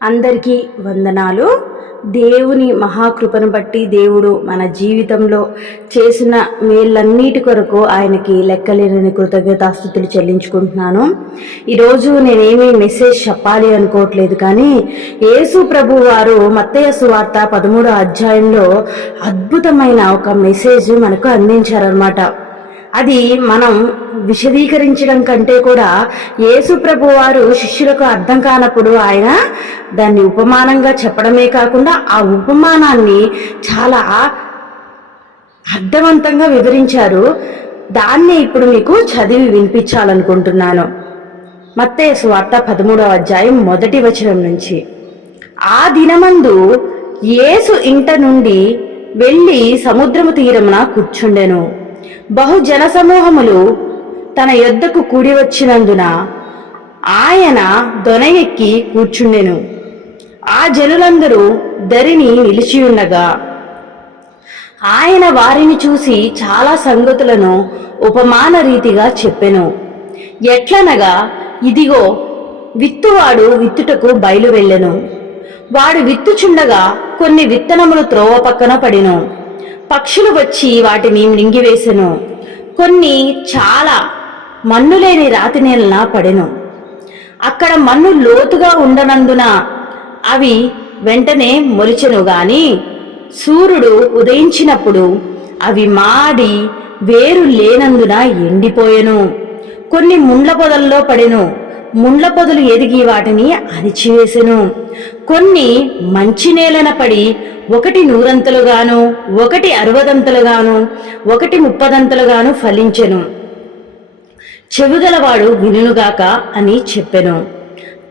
అందరికీ వందనాలు. దేవుని మహాకృపను బట్టి దేవుడు మన జీవితంలో చేసిన మేళ్ళన్నిటి కొరకు ఆయనకి లెక్కలేనని కృతజ్ఞతాస్థుతులు చెల్లించుకుంటున్నాను. ఈరోజు నేనేమీ మెసేజ్ చెప్పాలి అనుకోవట్లేదు కానీ యేసు ప్రభు వారు మత్తయ్య సువార్త పదమూడో అధ్యాయంలో అద్భుతమైన ఒక మెసేజ్ మనకు అందించారనమాట అది మనం విశదీకరించడం కంటే కూడా యేసుప్రభు వారు శిష్యులకు అర్థం కానప్పుడు ఆయన దాన్ని ఉపమానంగా చెప్పడమే కాకుండా ఆ ఉపమానాన్ని చాలా అర్థవంతంగా వివరించారు. దాన్ని ఇప్పుడు మీకు చదివి వినిపించాలనుకుంటున్నాను. మత్తేసు వార్త పదమూడవ అధ్యాయం మొదటి వచనం నుంచి. ఆ దినమందు యేసు ఇంట నుండి వెళ్ళి సముద్రము తీరమున కూర్చుండెను. బహుజన సమూహములు తన యొద్దకు కూడి వచ్చినందున ఆయన దొన ఎక్కి కూర్చుండెను. ఆ జనులందరూ దరిని నిలిచియుండగా ఆయన వారిని చూసి చాలా సంగతులను ఉపమాన రీతిగా చెప్పెను. ఎట్లనగా ఇదిగో విత్తువాడు విత్తుటకు బయలు వెళ్ళెను వాడు విత్తుచుండగా కొన్ని విత్తనములు త్రోవ పక్కన పడిను. పక్షులు వచ్చి వాటిని మృంగివేసెను. కొన్ని చాలా మన్ను లేని రాతి నేలన పడెను. అక్కడ మన్ను లోతుగా ఉండనందున అవి వెంటనే మొలిచెను గాని సూర్యుడు ఉదయించినప్పుడు అవి మాడి వేరు లేనందున ఎండిపోయెను. కొన్ని ముండ్ల పొదల్లో పడెను. ముండ్ల పొదలు ఎదిగి వాటిని అణిచివేసెను. కొన్ని మంచి నేలన పడి ఒకటి నూరంతలుగాను ఒకటి అరవదంతలుగాను ఒకటి ముప్పదంతలుగాను ఫలించెను. చెవిగలవాడు వినుగాక అని చెప్పెను.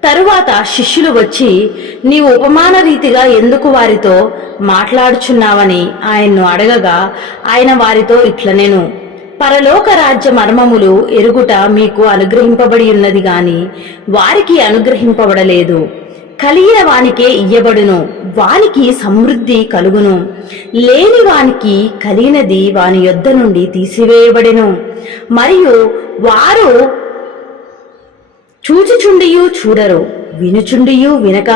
తరువాత శిష్యులు వచ్చి నీవు ఉపమాన రీతిగా ఎందుకు వారితో మాట్లాడుచున్నావని ఆయన్ను అడగగా ఆయన వారితో ఇట్లనేను. పరలోక రాజ్య మర్మములు ఎరుగుట మీకు అనుగ్రహింపబడి ఉన్నది గాని వారికి అనుగ్రహింపబడలేదు. కలిగిన వానికే ఇయ్యబడును వానికి సమృద్ధి కలుగును. లేని వానికి కలిగినది వాని యొద్ద నుండి తీసివేయబడెను. మరియు వారు చూచుచుండియు చూడరు వినుచుండియు వినక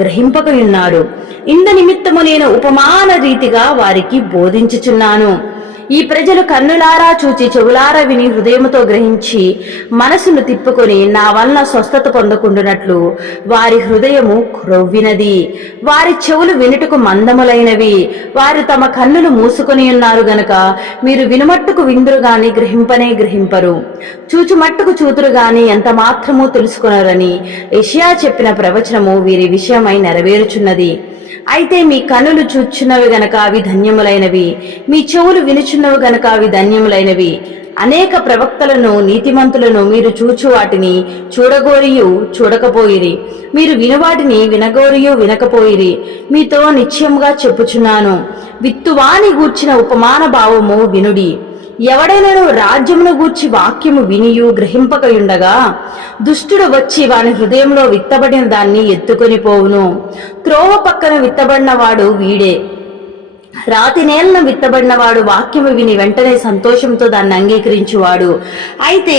గ్రహింపకయున్నాడు ఇంద నిమిత్తము నేను ఉపమాన రీతిగా వారికి బోధించుచున్నాను. ఈ ప్రజలు కన్నులారా చూచి చెవులారా విని హృదయముతో గ్రహించి మనసును తిప్పుకొని నా వలన స్వస్థత పొందకుండునట్లు వారి హృదయము క్రొవ్వినది. వారి చెవులు వినుటకు మందములైనవి. వారు తమ కన్నులు మూసుకొని ఉన్నారు గనక మీరు వినుమట్టుకు విందురు గాని గ్రహింపనే గ్రహింపరు. చూచుమట్టుకు చూతురు గాని ఎంత మాత్రమూ తెలుసుకొనరని యషియా చెప్పిన ప్రవచనము వీరి విషయమై నెరవేరుచున్నది. అయితే మీ కనులు చూచున్నవి గనక అవి ధన్యములైనవి. మీ చెవులు వినుచున్నవి గనక అవి ధన్యములైనవి. అనేక ప్రవక్తలను నీతిమంతులను మీరు చూచు వాటిని చూడగోరియు చూడకపోయిరి. మీరు వినువాటిని వినగోరియు వినకపోయిరి. మీతో నిశ్చయముగా చెప్పుచున్నాను. విత్తువాని గూర్చిన ఉపమాన భావము వినుడి. ఎవడైనను రాజ్యమును గూర్చి వాక్యము వినియు గ్రహింపకయుండగా దుష్టుడు వచ్చి వాని హృదయంలో విత్తబడిన దాన్ని ఎత్తుకొని పోవును. త్రోవ పక్కన విత్తబడిన వాడు. వీడే రాతి నేలను విత్తబడినవాడు వాక్యము విని వెంటనే సంతోషంతో దాన్ని అంగీకరించువాడు. అయితే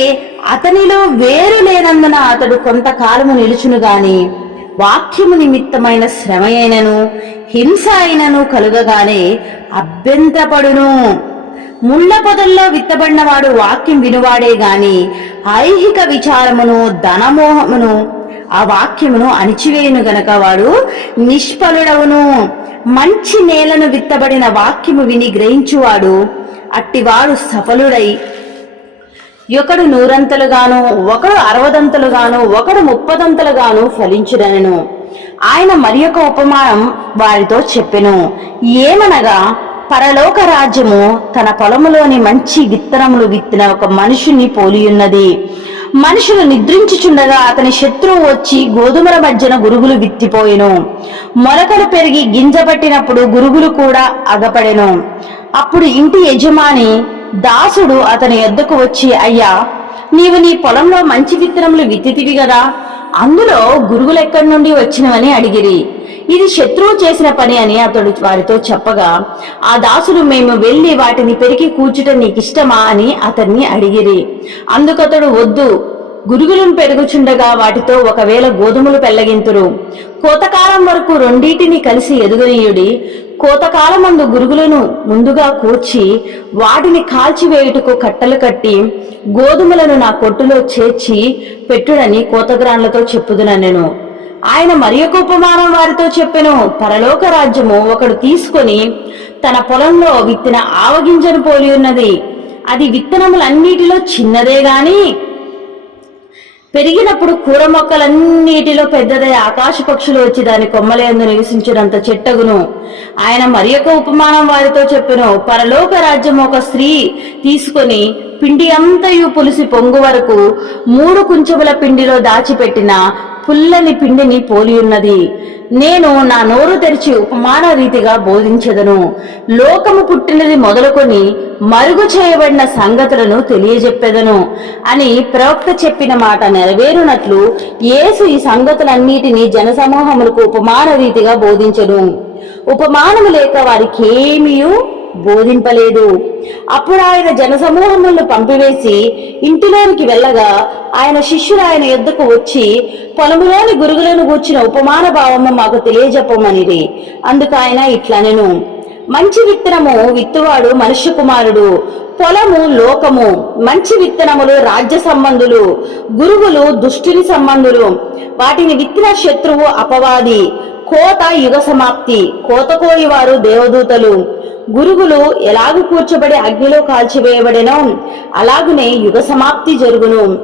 అతనిలో వేరు లేనందున అతడు కొంతకాలము నిలుచును గాని వాక్యము నిమిత్తమైన శ్రమ అయినను హింస అయినను కలుగగానే అభ్యంతపడును ముళ్ళ పొదల్లో విత్తబడినవాడు వాక్యం వినువాడే గాని ఐహిక విచారమును ధనమోహమును ఆ వాక్యమును అణిచివేయును గనక వాడు నిష్ఫలుడవును. మంచి నేలను విత్తబడిన వాక్యము విని గ్రహించువాడు అట్టివాడు సఫలుడై. ఒకడు నూరంతలుగాను ఒకడు అరవదంతలుగాను ఒకడు ముప్పదంతలుగాను ఫలించుడనను. ఆయన మరి ఒక ఉపమానం వారితో చెప్పెను. ఏమనగా పరలోక రాజ్యము తన పొలములోని మంచి విత్తనములు విత్తిన ఒక మనుషుని పోలియున్నది మనుషులు నిద్రించుచుండగా అతని శత్రువు వచ్చి గోధుమల మధ్యన గురుగులు విత్తిపోయెను. మొలకలు పెరిగి గింజ పట్టినప్పుడు గురుగులు కూడా అగపడెను. అప్పుడు ఇంటి యజమాని దాసుడు అతని ఎద్దకు వచ్చి అయ్యా నీవు నీ పొలంలో మంచి విత్తనములు విత్తితివి కదా? అందులో గురుగులు ఎక్కడి నుండి వచ్చినవని అడిగిరి. ఇది శత్రువు చేసిన పని అని అతడు వారితో చెప్పగా ఆ దాసులు మేము వెళ్ళి వాటిని పెరిగి కూర్చుట నీకు ఇష్టమా అని అతన్ని అడిగిరి. అందుకతడు వద్దు గురుగులను పెరుగుచుండగా వాటితో ఒకవేళ గోధుమలు పెళ్ళగింతురు కోతకాలం వరకు రెండింటిని కలిసి ఎదుగనీయుడి. కోతకాలమందు గురుగులను ముందుగా కూర్చి వాటిని కాల్చివేయుటకు కట్టలు కట్టి గోధుమలను నా కొట్టులో చేర్చి పెట్టుడని కోతగ్రాన్లతో చెప్పుదునెను ఆయన మరి ఒక ఉపమానం వారితో చెప్పెను. పరలోక రాజ్యము ఒకడు తీసుకొని తన పొలంలో విత్తిన ఆవగింజను పోలి ఉన్నది. అది విత్తనములన్నిటిలో చిన్నదే గాని పెరిగినప్పుడు కూర మొక్కలన్నిటిలో పెద్దదై. ఆకాశ పక్షులు వచ్చి దాని కొమ్మలేందు నివసించినంత చెట్టగును. ఆయన మరి ఒక ఉపమానం వారితో చెప్పెను. పరలోక రాజ్యం ఒక స్త్రీ తీసుకొని పిండి అంతయు పులిసి పొంగు వరకు మూడు కుంచెముల పిండిలో దాచిపెట్టిన పుల్లని పిండిని పోలి ఉన్నది. నేను నా నోరు తెరిచి ఉపమాన రీతిగా బోధించదను. లోకము పుట్టినది మొదలుకొని మరుగు చేయబడిన సంగతులను తెలియజెప్పెదను అని ప్రవక్త చెప్పిన మాట నెరవేరునట్లు యేసు ఈ సంగతులన్నిటినీ జనసమూహములకు ఉపమాన రీతిగా బోధించను. ఉపమానము లేక వారికి ఏమీయూ బోధింపలేదు. అప్పుడు ఆయన జనసమూహములను పంపివేసి ఇంటిలోనికి వెళ్ళగా ఆయన శిష్యులు ఆయన యుద్ధకు వచ్చి పొలములోని గురుగులను గూర్చిన ఉపమాన భావము మాకు తెలియజెప్పమనిది అందుకు ఆయన ఇట్లనెను. మంచి విత్తనము విత్తువాడు మనుష్య కుమారుడు పొలము లోకము. మంచి విత్తనములు రాజ్య సంబంధులు. గురువులు దుష్టుని సంబంధులు. వాటిని విత్తిన శత్రువు అపవాది. కోత యుగ సమాప్తి. కోత కోయివారు దేవదూతలు. గురుగులు ఎలాగు కూర్చబడి అగ్నిలో కాల్చివేయబడెనో? అలాగునే యుగ సమాప్తి జరుగును.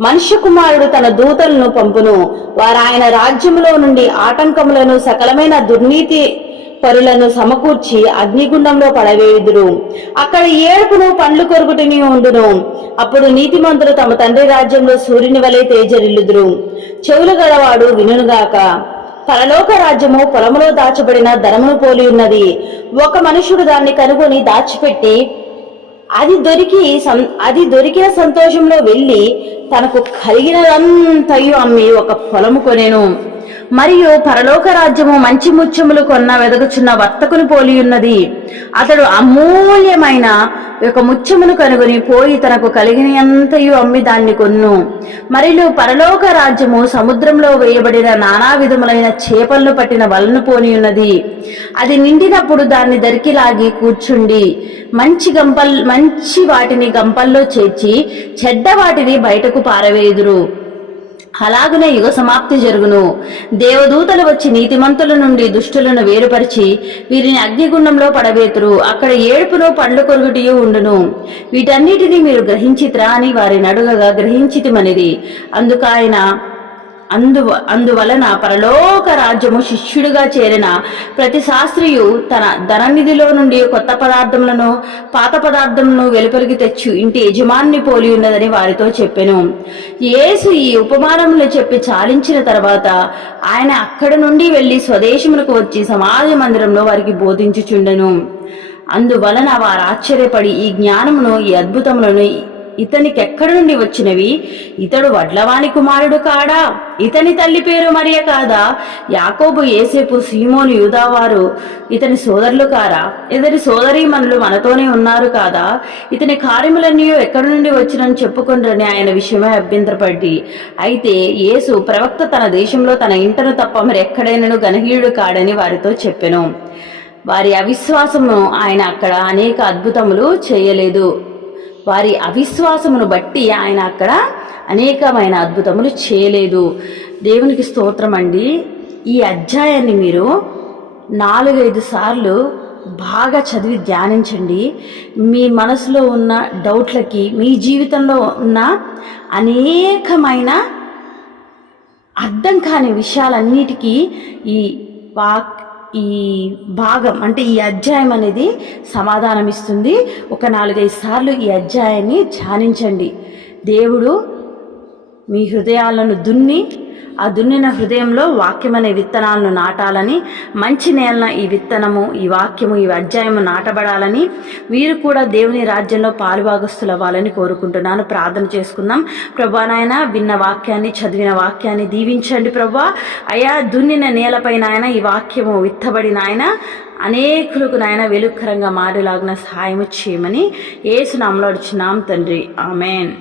మనుష్య కుమారుడు తన దూతలను పంపును. వారు ఆయన రాజ్యములో నుండి ఆటంకములను సకలమైన దుర్నీతి పరులను సమకూర్చి అగ్నిగుండంలో పడవేయుదురు. అక్కడ ఏడుపును పండ్లు కొరుకుటిని ఉండును. అప్పుడు నీతిమంతులు తమ తండ్రి రాజ్యంలో సూర్యుని వలె తేజరిల్లుదురు. చెవులు గలవాడు వినుగాక పరలోక రాజ్యము పొలములో దాచబడిన ధనమును పోలి ఉన్నది. ఒక మనుషుడు దాన్ని కనుగొని దాచిపెట్టి అది దొరికి సం- అది దొరికిన సంతోషంలో వెళ్ళి తనకు కలిగినదంతయు అమ్మి ఒక పొలము కొనేను. మరియు పరలోక రాజ్యము మంచి ముత్యములు కొన్న వెదగుచున్న వర్తకుని పోలి ఉన్నది. అతడు అమూల్యమైన ఒక ముత్యమును కనుగొని పోయి తనకు కలిగినంతయు అమ్మి దాన్ని కొన్ను. మరియు పరలోక రాజ్యము సముద్రంలో వేయబడిన నానా విధములైన చేపలను పట్టిన వలను పోని ఉన్నది. అది నిండినప్పుడు దాన్ని దరికిలాగి కూర్చుండి మంచి గంపల్ మంచి వాటిని గంపల్లో చేర్చి చెడ్డ వాటిని బయటకు పారవేయుదురు. అలాగునే యుగ సమాప్తి జరుగును. దేవదూతలు వచ్చి నీతిమంతుల నుండి దుష్టులను వేరుపరిచి వీరిని అగ్నిగుండంలో పడబేతురు. అక్కడ ఏడుపును పండ్లు కొరుగుటియు ఉండును. వీటన్నిటినీ మీరు గ్రహించిత్రా అని వారిని అడుగగా గ్రహించితిమనిది. అందుకాయన అందు అందువలన పరలోక రాజ్యము శిష్యుడిగా చేరిన ప్రతి శాస్త్రియు తన ధననిధిలో నుండి కొత్త పదార్థములను పాత పదార్థములను వెలుపలికి తెచ్చు ఇంటి యజమాని పోలి ఉన్నదని వారితో చెప్పెను. యేసు ఈ ఉపమానములు చెప్పి చాలించిన తర్వాత ఆయన అక్కడి నుండి వెళ్ళి స్వదేశములకు వచ్చి సమాజ మందిరంలో వారికి బోధించుచుండెను. అందువలన వారు ఆశ్చర్యపడి ఈ జ్ఞానమును ఈ అద్భుతములను ఇతనికి ఎక్కడి నుండి వచ్చినవి? ఇతడు వడ్లవాణి కుమారుడు కాడా? ఇతని తల్లి పేరు మరియ కాదా? యాకోబు ఏసేపు సీమోను యూదావారు ఇతని సోదరులు కారా? ఇతని సోదరీమణులు మనతోనే ఉన్నారు కాదా? ఇతని కార్యములన్నీ ఎక్కడి నుండి వచ్చినని చెప్పుకుంటారని ఆయన విషయమే అభ్యంతరపడి. అయితే యేసు ప్రవక్త తన దేశంలో తన ఇంటను తప్ప మరి ఎక్కడైనను గణహీయుడు కాడని వారితో చెప్పెను. వారి అవిశ్వాసము ఆయన అక్కడ అనేక అద్భుతములు చేయలేదు. వారి అవిశ్వాసమును బట్టి ఆయన అక్కడ అనేకమైన అద్భుతములు చేయలేదు. దేవునికి స్తోత్రం అండి ఈ అధ్యాయాన్ని మీరు నాలుగైదు సార్లు బాగా చదివి ధ్యానించండి. మీ మనసులో ఉన్న డౌట్లకి మీ జీవితంలో ఉన్న అనేకమైన అర్థం కాని విషయాలన్నిటికీ ఈ వాక్ ఈ భాగం అంటే ఈ అధ్యాయం అనేది సమాధానం ఇస్తుంది ఒక నాలుగైదు సార్లు ఈ అధ్యాయాన్ని ధ్యానించండి. దేవుడు మీ హృదయాలను దున్ని ఆ దున్నిన హృదయంలో వాక్యమనే విత్తనాలను నాటాలని మంచి నేలన ఈ విత్తనము ఈ వాక్యము ఈ అధ్యాయము నాటబడాలని మీరు కూడా దేవుని రాజ్యంలో పాలుభాగస్తులు అవ్వాలని కోరుకుంటున్నాను. ప్రార్థన చేసుకుందాం. ప్రభా నాయన విన్న వాక్యాన్ని చదివిన వాక్యాన్ని దీవించండి ప్రభా. అయా దున్నిన నేలపైన ఆయన ఈ వాక్యము విత్తబడిన ఆయన అనేకులకు నాయన వెలుక్కరంగా మారేలాగిన సహాయము చేయమని ఏసునామలో వచ్చినాం తండ్రి. ఆమెన్.